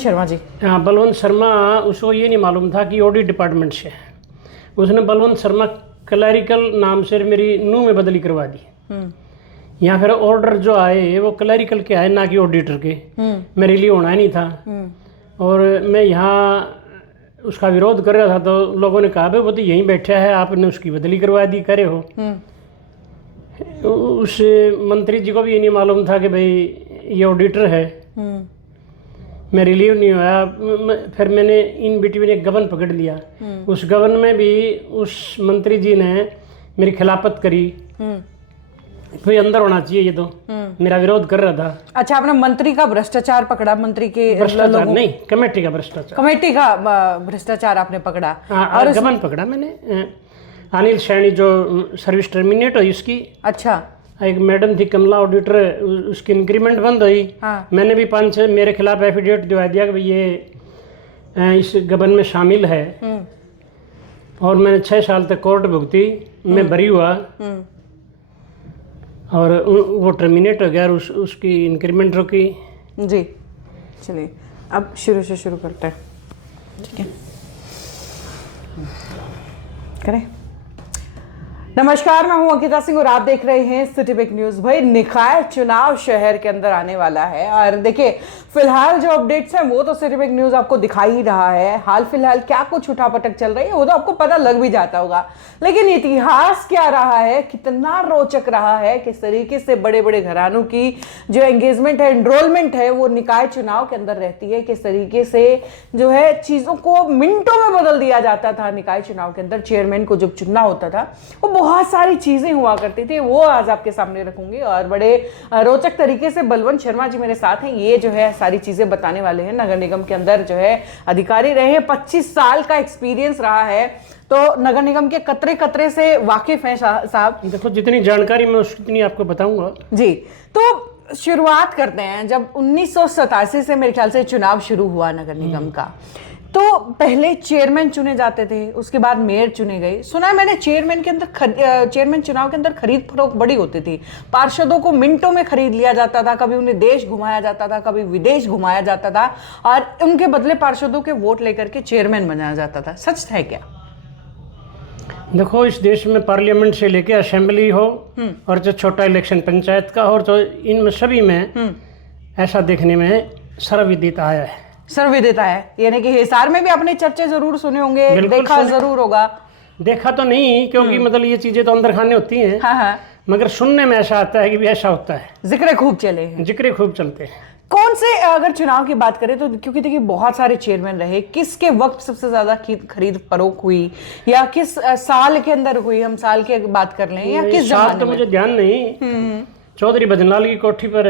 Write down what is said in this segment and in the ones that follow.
शर्मा जी? हाँ, बलवंत शर्मा, उसको ये नहीं मालूम था कि ऑडिट डिपार्टमेंट से है। उसने बलवंत शर्मा क्लैरिकल नाम से मेरी नूह में बदली करवा दी। यहाँ फिर ऑर्डर जो आए वो क्लैरिकल के आए, ना कि ऑडिटर के। मेरे लिए होना ही नहीं था। और मैं यहाँ उसका विरोध कर रहा था तो लोगों ने कहा भाई वो तो यहीं बैठा है, आपने उसकी बदली करवा दी, करे हो। उस मंत्री जी को भी ये नहीं मालूम था कि भाई ये ऑडिटर है। मैं रिलीव नहीं हुआ। फिर मैंने इन बिटवीन एक गबन पकड़ लिया। उस गबन में भी उस मंत्री जी ने मेरी खिलाफत करी। कोई अंदर होना चाहिए, ये तो मेरा विरोध कर रहा था। अच्छा, आपने मंत्री का भ्रष्टाचार पकड़ा? मंत्री के भ्रष्टाचार नहीं, कमेटी का भ्रष्टाचार। कमेटी का भ्रष्टाचार आपने पकड़ा? और गबन पकड़ा मैंने। अनिल सैनी जो सर्विस टर्मिनेट हुई उसकी। अच्छा। एक मैडम थी कमला, ऑडिटर, उसकी इंक्रीमेंट बंद हुई। हाँ। मैंने भी 5-6 मेरे खिलाफ एफिडेविट दिवा दिया कि भाई ये इस गबन में शामिल है। और मैंने 6 साल तक कोर्ट भुगती, मैं बरी हुआ। और वो टर्मिनेट हो गया और उसकी इंक्रीमेंट रुकी। जी, चलिए अब शुरू से शुरू करते हैं, ठीक है? करें। नमस्कार, मैं हूं अंकिता सिंह और आप देख रहे हैं सिटी बिग न्यूज। भाई, निकाय चुनाव शहर के अंदर आने वाला है और देखिए फिलहाल जो अपडेट्स हैं वो तो सिटी बिग न्यूज आपको दिखा ही रहा है। हाल फिलहाल क्या कुछ उठापटक चल रही है वो तो आपको पता लग भी जाता होगा, लेकिन इतिहास क्या रहा है, कितना रोचक रहा है, किस तरीके से बड़े बड़े घरानों की जो एंगेजमेंट है, एनरोलमेंट है, वो निकाय चुनाव के अंदर रहती है, किस तरीके से जो है चीजों को मिनटों में बदल दिया जाता था। निकाय चुनाव के अंदर चेयरमैन को जब चुनना होता था वो बहुत सारी चीजें हुआ करती थी, वो आज आपके सामने रखूंगी। और बड़े रोचक तरीके से बलवंत शर्मा जी मेरे साथ हैं, ये जो है सारी चीजें बताने वाले हैं। नगर निगम के अंदर जो है अधिकारी रहे हैं, 25 साल का एक्सपीरियंस रहा है, तो नगर निगम के कतरे कतरे से वाकिफ हैं साहब। देखो, जितनी जानकारी मैं उतनी आपको बताऊंगा जी। तो शुरुआत करते हैं। जब 1987 से मेरे ख्याल से चुनाव शुरू हुआ नगर निगम का, तो पहले चेयरमैन चुने जाते थे, उसके बाद मेयर चुने गए। सुना है मैंने चेयरमैन के अंदर चेयरमैन चुनाव के अंदर खरीद फरोख्त बड़ी होती थी, पार्षदों को मिनटों में खरीद लिया जाता था, कभी उन्हें देश घुमाया जाता था, कभी विदेश घुमाया जाता था और उनके बदले पार्षदों के वोट लेकर के चेयरमैन बनाया जाता था। सच है क्या? देखो, इस देश में पार्लियामेंट से लेके असेंबली हो और जो छोटा इलेक्शन पंचायत का हो, तो इनमें सभी में ऐसा देखने में सर्वविदित आया है। सर्वविदित है, यानी कि हिसार में भी आपने चर्चे जरूर सुने होंगे, देखा जरूर होगा। देखा तो नहीं, क्योंकि मतलब ये चीजें तो अंदर खाने होती हैं। हाँ। मगर सुनने में ऐसा आता है कि भी ऐसा होता है। जिक्र खूब चले हैं, जिक्र खूब चलते हैं। कौन से, अगर चुनाव की बात करें तो, क्योंकि देखिए बहुत सारे चेयरमैन रहे, किसके वक्त सबसे ज्यादा खरीद फरोख्त हुई या किस साल के अंदर हुई? हम साल की बात कर लें या किस साल तो मुझे ध्यान नहीं। चौधरी भजनलाल की कोठी पर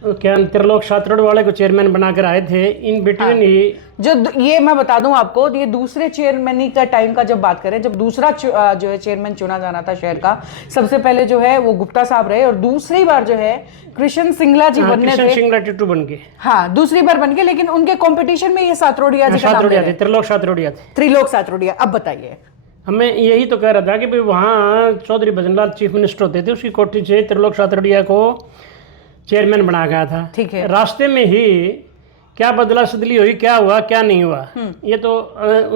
क्या त्रिलोक सातरोड वाले को चेयरमैन बनाकर आए थे। इन बिटवीन ही जो ये मैं बता दूं आपको, ये दूसरे चेयरमैन का टाइम का जब बात करें, जब दूसरा जो है चेयरमैन चुना जाना था शहर का, सबसे पहले जो है वो गुप्ता साहब रहे और दूसरी बार जो है कृष्ण सिंगला जी बनने थे। कृष्ण सिंगला टिट्टू बन गए। हाँ, दूसरी बार बन गए, लेकिन उनके कंपटीशन में ये सातरोडिया जी का नाम थे, त्रिलोक सातरोडिया थे। त्रिलोक सातरोडिया। अब बताइए। हमें यही तो कह रहा था कि भाई वहाँ चौधरी भजनलाल चीफ मिनिस्टर होते थे, उसकी कोठी से त्रिलोक सातरोडिया को चेयरमैन बनाया गया था। ठीक है। रास्ते में ही क्या बदला सदली हुई, क्या हुआ क्या नहीं हुआ, ये तो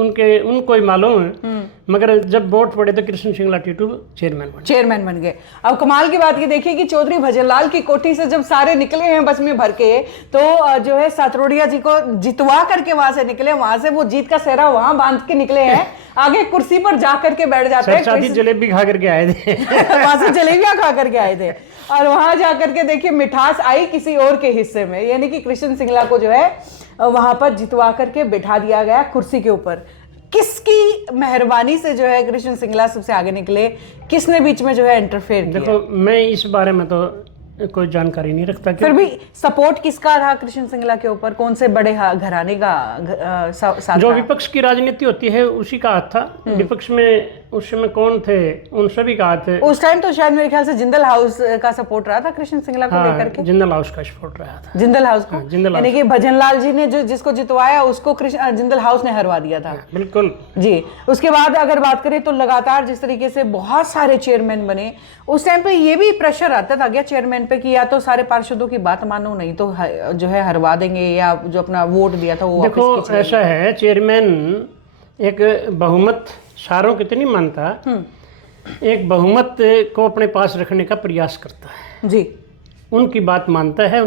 उनको ही मालूम है। मगर जब वोट पड़े तो कृष्ण सिंगला टिट्टू चेयरमैन बन गए। अब कमाल की बात ये देखिए कि चौधरी भजनलाल की कोठी से जब सारे निकले हैं बस में भर के, तो जो है सातरोडिया जी को जितवा करके वहां से निकले, वहां से वो जीत का सेहरा वहां बांध के निकले हैं, आगे कुर्सी पर जा करके बैठ जाते हैं। जलेबी खा करके आए थे। वहां से जलेबियां खा करके आए थे और वहां जाकर के देखिए मिठास आई किसी और के हिस्से में, यानी कि कृष्ण सिंगला को जो है वहां पर जितवा करके बैठा दिया गया कुर्सी के ऊपर। किसकी मेहरबानी से जो है कृष्ण सिंगला सबसे आगे निकले? किसने बीच में जो है इंटरफेयर किया? देखो, मैं इस बारे में तो कोई जानकारी नहीं रखता। फिर भी सपोर्ट किसका था कृष्ण सिंगला के ऊपर? कौन से बड़े घराने का साथ? जो विपक्ष की राजनीति होती है उसी का हाथ था। विपक्ष में उस समय कौन थे, उन सभी का हाथ उस टाइम तो शायद मेरे ख्याल से जिंदल हाउस का सपोर्ट रहा था कृष्ण सिंगला को लेकर के। जिंदल हाउस का सपोर्ट रहा था। जिंदल हाउस को, जिंदल यानी कि भजनलाल जी ने जो जिसको जितवाया उसको जिंदल हाउस ने हरवा दिया था। बिल्कुल जी। उसके बाद अगर बात करें तो लगातार जिस तरीके से बहुत सारे चेयरमैन बने, उस टाइम पे ये भी प्रेशर आता था क्या चेयरमैन पे कि या तो सारे पार्षदों की बात मानो, नहीं तो जो है हरवा देंगे, या जो अपना वोट दिया था वो देखो वापस खींच ऐसा है, चेयरमैन एक बहुमत सारों की तो नहीं मानता, एक बहुमत को अपने पास रखने का प्रयास करता है जी। उनकी बात मानता है,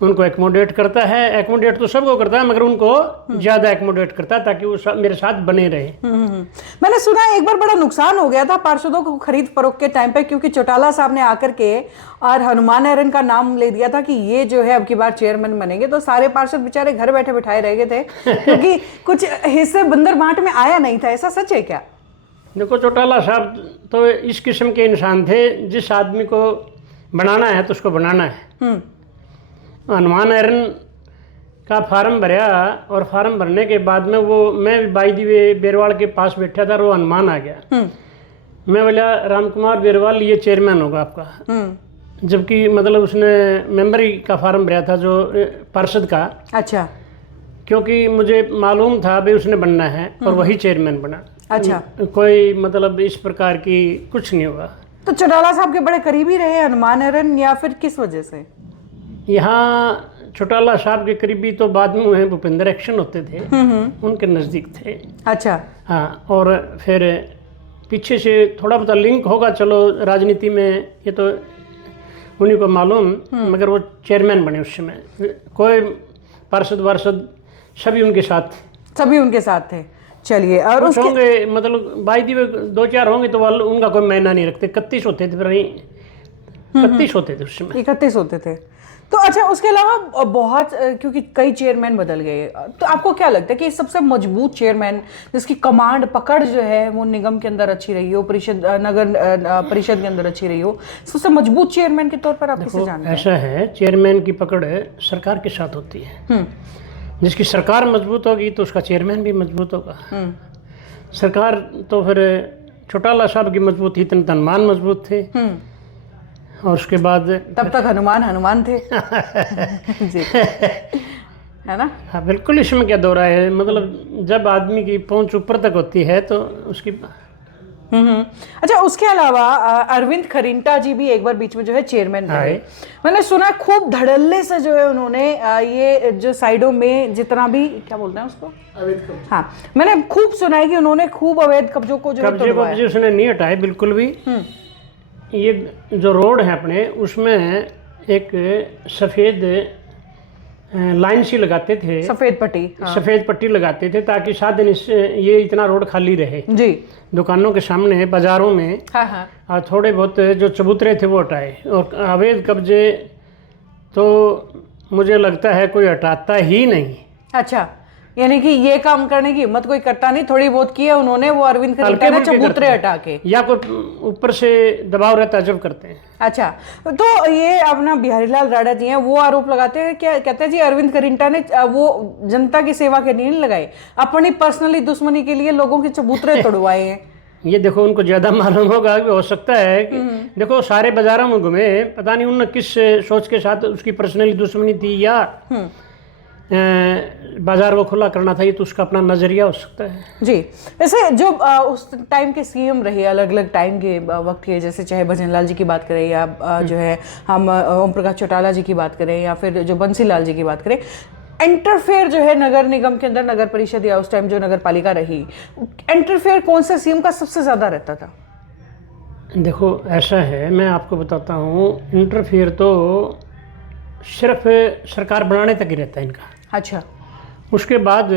उनको एकोमोडेट करता है। एकोमोडेट तो सबको करता है, मगर उनको ज़्यादा एकोमोडेट करता है ताकि वो मेरे साथ बने रहे। मैंने सुना एक बार बड़ा नुकसान हो गया था पार्षदों को खरीद फरोख्त के टाइम पे, क्योंकि चौटाला साहब ने आकर के और हनुमान एरन का नाम ले दिया था कि ये जो है अब की बार चेयरमैन बनेंगे, तो सारे पार्षद बेचारे घर बैठे बैठाए रह गए थे क्योंकि कुछ हिस्से बंदर बांट में आया नहीं था। ऐसा सच है क्या? देखो चौटाला साहब तो इस किस्म के इंसान थे, जिस आदमी को बनाना है तो उसको बनाना है। हनुमान एरन का फार्म भरा, और फार्म भरने के बाद में मैं बाई दी वे बेरवाल के पास बैठा था, और वो हनुमान आ गया। मैं बोला राम कुमार बेरवाल ये चेयरमैन होगा आपका, जबकि मतलब उसने मेंबर का फार्म भरा था जो पार्षद का। अच्छा। क्योंकि मुझे मालूम था भाई उसने बनना है, और वही चेयरमैन बना। अच्छा। कोई मतलब इस प्रकार की कुछ नहीं होगा। तो चौटाला साहब के बड़े करीबी रहे हनुमान एरन, या फिर किस वजह से? यहाँ चौटाला साहब के करीबी तो बाद में हुए, भूपेंद्र एक्शन होते थे, उनके नज़दीक थे। अच्छा। हाँ, और फिर पीछे से थोड़ा बहुत लिंक होगा, चलो राजनीति में ये तो उन्हीं को मालूम, मगर वो चेयरमैन बने उस समय। कोई पार्षद वार्षद सभी उनके साथ थे। चलिए, और उसके होंगे मतलब बाई दी 2-4 होंगे तो उनका कोई मायना नहीं रखते। 31 होते थे, फिर 31 होते थे उस समय, 31 होते थे। तो अच्छा, उसके अलावा बहुत, क्योंकि कई चेयरमैन बदल गए, तो आपको क्या लगता है कि सबसे मजबूत चेयरमैन जिसकी कमांड पकड़ जो है वो निगम के अंदर अच्छी रही हो, नगर परिषद के अंदर अच्छी रही हो, सबसे मजबूत चेयरमैन के तौर पर आप किसे जानते हैं? ऐसा है, चेयरमैन की पकड़ सरकार के साथ होती है। जिसकी सरकार मजबूत होगी तो उसका चेयरमैन भी मजबूत होगा। सरकार तो फिर चौटाला साहब की मजबूत थी, हनुमान मजबूत थे, और उसके बाद तब तक हनुमान थे जी, है ना? हाँ बिल्कुल। इसमें क्या दौरा है, मतलब जब आदमी की पहुंच ऊपर तक होती है तो उसकी। अच्छा, उसके अलावा अरविंद खरींटा जी भी एक बार बीच में जो है चेयरमैन रहे। मैंने सुना खूब धड़ल्ले से जो है उन्होंने ये जो साइडों में जितना भी क्या बोलते हैं उसको, अवैध कब्जे, हाँ मैंने खूब सुना है कि उन्होंने खूब अवैध कब्जों को जो कब्जे उसने नहीं हटाए बिल्कुल भी। ये जो रोड है अपने, उसमें एक सफ़ेद लाइन सी लगाते थे, सफ़ेद पट्टी, हाँ। सफ़ेद पट्टी लगाते थे ताकि 7 दिन ये इतना रोड खाली रहे जी, दुकानों के सामने, बाजारों में। हाँ। और थोड़े बहुत जो चबूतरे थे वो हटाए, और अवैध कब्जे तो मुझे लगता है कोई हटाता ही नहीं। अच्छा, यानी कि ये काम करने की हिम्मत कोई करता नहीं, थोड़ी बहुत की है उन्होंने, वो अरविंद खरींटा ने चबूतरे हटा के, या कोई ऊपर से दबाव रहता जब करते हैं। अच्छा, तो ये अपना बिहारीलाल राणा जी हैं, वो आरोप लगाते हैं, क्या कहते हैं जी, अरविंद खरींटा ने वो जनता की सेवा के लिए नहीं लगाए, अपनी पर्सनली दुश्मनी के लिए लोगों के चबूतरे तोड़वाए हैं। ये देखो, उनको ज्यादा मालूम होगा कि हो सकता है कि देखो सारे बाजारों में घूमे, पता नहीं उन्होंने किस सोच के साथ उसकी पर्सनली दुश्मनी थी, या बाजार को खुला करना था, ये तो उसका अपना नजरिया हो सकता है जी। वैसे जो उस टाइम के सीएम रहे, अलग अलग टाइम के वक्त के, जैसे चाहे भजनलाल जी की बात करें, या जो है हम ओम प्रकाश चौटाला जी की बात करें, या फिर जो बंसीलाल जी की बात करें, इंटरफेयर जो है नगर निगम के अंदर, नगर परिषद या उस टाइम जो नगर पालिका रही, इंटरफेयर कौन से सीएम का सबसे ज्यादा रहता था? देखो ऐसा है, मैं आपको बताता हूँ, इंटरफेयर तो सिर्फ सरकार बनाने तक ही रहता है इनका। अच्छा, उसके बाद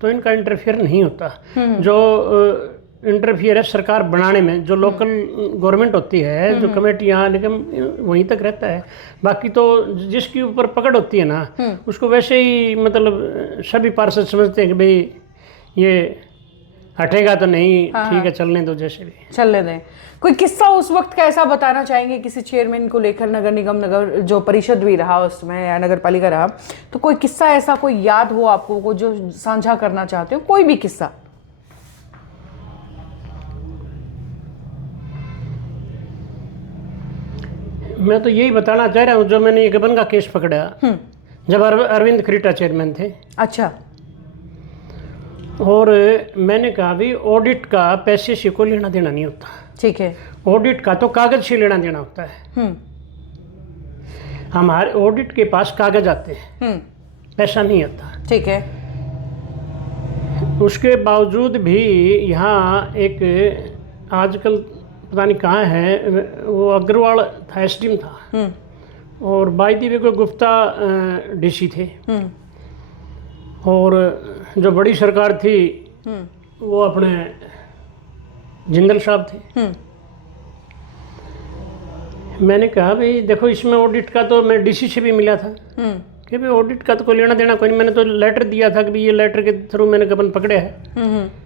तो इनका इंटरफेयर नहीं होता। जो इंटरफेयर है सरकार बनाने में, जो लोकल गवर्नमेंट होती है, जो कमेटियाँ, निगम, वहीं तक रहता है। बाकी तो जिसके ऊपर पकड़ होती है ना, उसको वैसे ही मतलब सभी पार्षद समझते हैं कि भाई ये हटेगा तो नहीं, ठीक है चलने दो, जैसे भी चलने दें। कोई किस्सा उस वक्त का ऐसा बताना चाहेंगे किसी चेयरमैन को लेकर, नगर निगम, नगर जो परिषद भी रहा उसमें, या नगर पालिका रहा, तो कोई किस्सा ऐसा कोई याद हो आपको को जो साझा करना चाहते हो, कोई भी किस्सा? मैं तो यही बताना चाह रहा हूँ, जो मैंने ये गबन का केस पकड़ा जब अरविंद खरीटा चेयरमैन थे। अच्छा। और मैंने कहा भी ऑडिट का पैसे से कोई लेना देना नहीं होता। ठीक है। ऑडिट का तो कागज से लेना देना होता है। हमारे ऑडिट के पास कागज आते हैं, पैसा नहीं आता। ठीक है। उसके बावजूद भी यहाँ एक आजकल पता नहीं कहाँ है, वो अग्रवाल था, एसडीएम था, और बायदी वे कोई गुप्ता डीसी थे, और जो बड़ी सरकार थी वो अपने जिंदल साहब थे। मैंने कहा भाई देखो, इसमें ऑडिट का तो मैं डीसी से भी मिला था कि भाई ऑडिट का तो कोई लेना देना कोई नहीं। मैंने तो लेटर दिया था कि भाई ये लेटर के थ्रू मैंने गबन पकड़े है।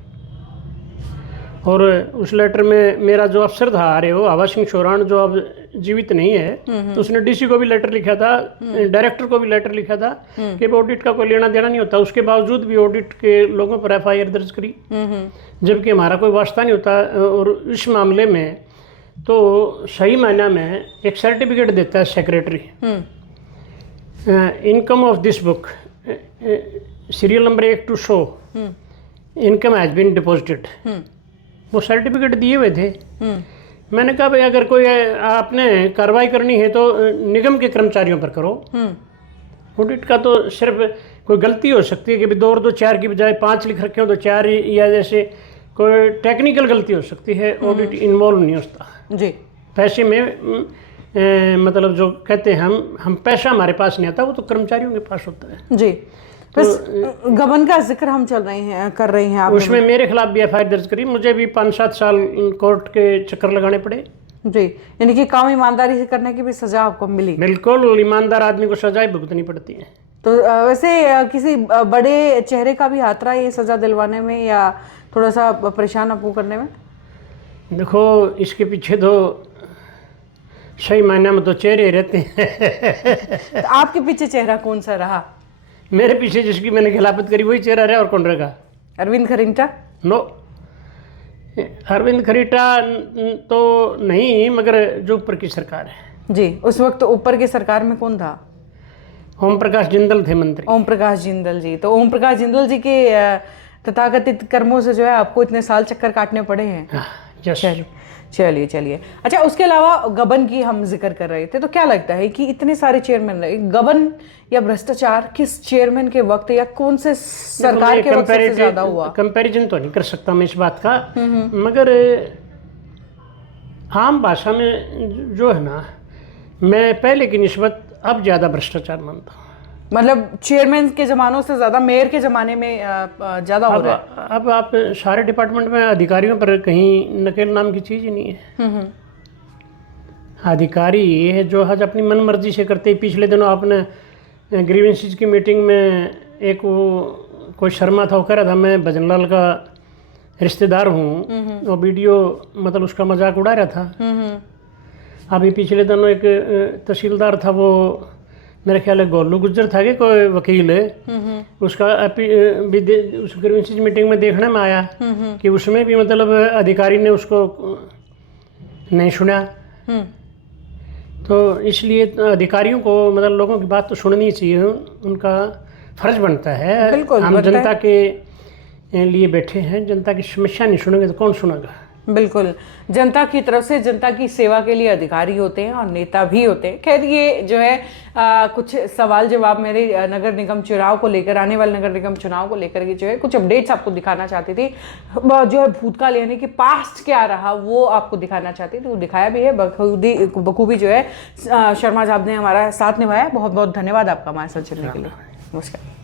और उस लेटर में मेरा जो अफसर था, अरे वो हवा सिंह चौरान, जो अब जीवित नहीं है, तो उसने डीसी को भी लेटर लिखा था, डायरेक्टर को भी लेटर लिखा था कि ऑडिट का कोई लेना देना नहीं होता। उसके बावजूद भी ऑडिट के लोगों पर एफआईआर दर्ज करी, जबकि हमारा कोई वास्ता नहीं होता। और इस मामले में तो सही मायने में एक सर्टिफिकेट देता है secretary, income of this book serial number 1 to show income has been deposited. वो सर्टिफिकेट दिए हुए थे। मैंने कहा भाई अगर कोई आपने कार्रवाई करनी है तो निगम के कर्मचारियों पर करो। ऑडिट का तो सिर्फ कोई गलती हो सकती है कि भाई 2 और 2 4 की बजाय 5 लिख रखे हो तो 4, या जैसे कोई टेक्निकल गलती हो सकती है। ऑडिट इन्वॉल्व नहीं होता जी। पैसे में मतलब जो कहते हैं हम पैसा हमारे पास नहीं आता, वो तो कर्मचारियों के पास होता है जी। तो गबन का जिक्र हम कर रहे हैं आप, उसमें मेरे खिलाफ भी एफआईआर दर्ज करी, मुझे भी 5-7 साल कोर्ट के चक्कर लगाने पड़े जी। यानी कि काम ईमानदारी से करने की भी सजा आपको मिली? बिल्कुल, ईमानदार आदमी को सजाएं भुगतनी पड़ती है। तो वैसे किसी बड़े चेहरे का भी हाथ रहा ये सजा दिलवाने में, या थोड़ा सा परेशान आपको करने में? देखो, इसके पीछे तो सही मायने में तो चेहरे रहते हैं। तो आपके पीछे चेहरा कौन सा रहा? मेरे पीछे जिसकी मैंने खिलाफत करी वही चेहरा रहा, और कौन रहेगा? अरविंद खरीटा? नो, अरविंद खरीटा तो नहीं, मगर जो ऊपर की सरकार है जी। उस वक्त ऊपर की सरकार में कौन था? ओम प्रकाश जिंदल थे मंत्री। ओम प्रकाश जिंदल जी। तो ओम प्रकाश जिंदल जी के तथाकथित कर्मों से जो है आपको इतने साल चक्कर काटने पड़े हैं। चलिए चलिए। अच्छा, उसके अलावा गबन की हम जिक्र कर रहे थे, तो क्या लगता है कि इतने सारे चेयरमैन रहे, गबन या भ्रष्टाचार किस चेयरमैन के वक्त या कौन से सरकार के वक्त सबसे ज्यादा हुआ? कंपैरिजन तो नहीं कर सकता मैं इस बात का, मगर आम भाषा में जो है ना, मैं पहले की निस्बत अब ज्यादा भ्रष्टाचार मानता हूँ। मतलब चेयरमैन के जमानों से ज्यादा मेयर के जमाने में ज्यादा हो रहा है। अब आप सारे डिपार्टमेंट में अधिकारियों पर कहीं नकेल नाम की चीज ही नहीं है। अधिकारी ये है जो आज अपनी मन मर्जी से करते हैं। पिछले दिनों आपने ग्रीवेंसेस की मीटिंग में एक वो कोई शर्मा था, वो कह रहा था मैं भजनलाल का रिश्तेदार हूँ, वो वीडियो मतलब उसका मजाक उड़ा रहा था। अभी पिछले दिनों एक तहसीलदार था, वो मेरे ख्याल है गोलू गुज्जर था कि कोई वकील है, उसका उस ग्रीवेंसेस मीटिंग में देखने में आया कि उसमें भी मतलब अधिकारी ने उसको नहीं सुना। तो इसलिए अधिकारियों को मतलब लोगों की बात तो सुननी चाहिए, उनका फर्ज बनता है। हम जनता के लिए बैठे हैं, जनता की समस्या नहीं सुनेंगे तो कौन सुनेगा? बिल्कुल, जनता की तरफ से जनता की सेवा के लिए अधिकारी होते हैं और नेता भी होते हैं। खैर, ये जो है कुछ सवाल जवाब मेरे नगर निगम चुनाव को लेकर, आने वाले नगर निगम चुनाव को लेकर के जो है कुछ अपडेट्स आपको दिखाना चाहती थी। जो है भूतकाल यानी कि पास्ट क्या रहा वो आपको दिखाना चाहती थी, वो दिखाया भी है बखूबी जो है। शर्मा साहब ने हमारा साथ निभाया। बहुत बहुत धन्यवाद आपका हमारे साथ जुड़ने के लिए। नमस्कार।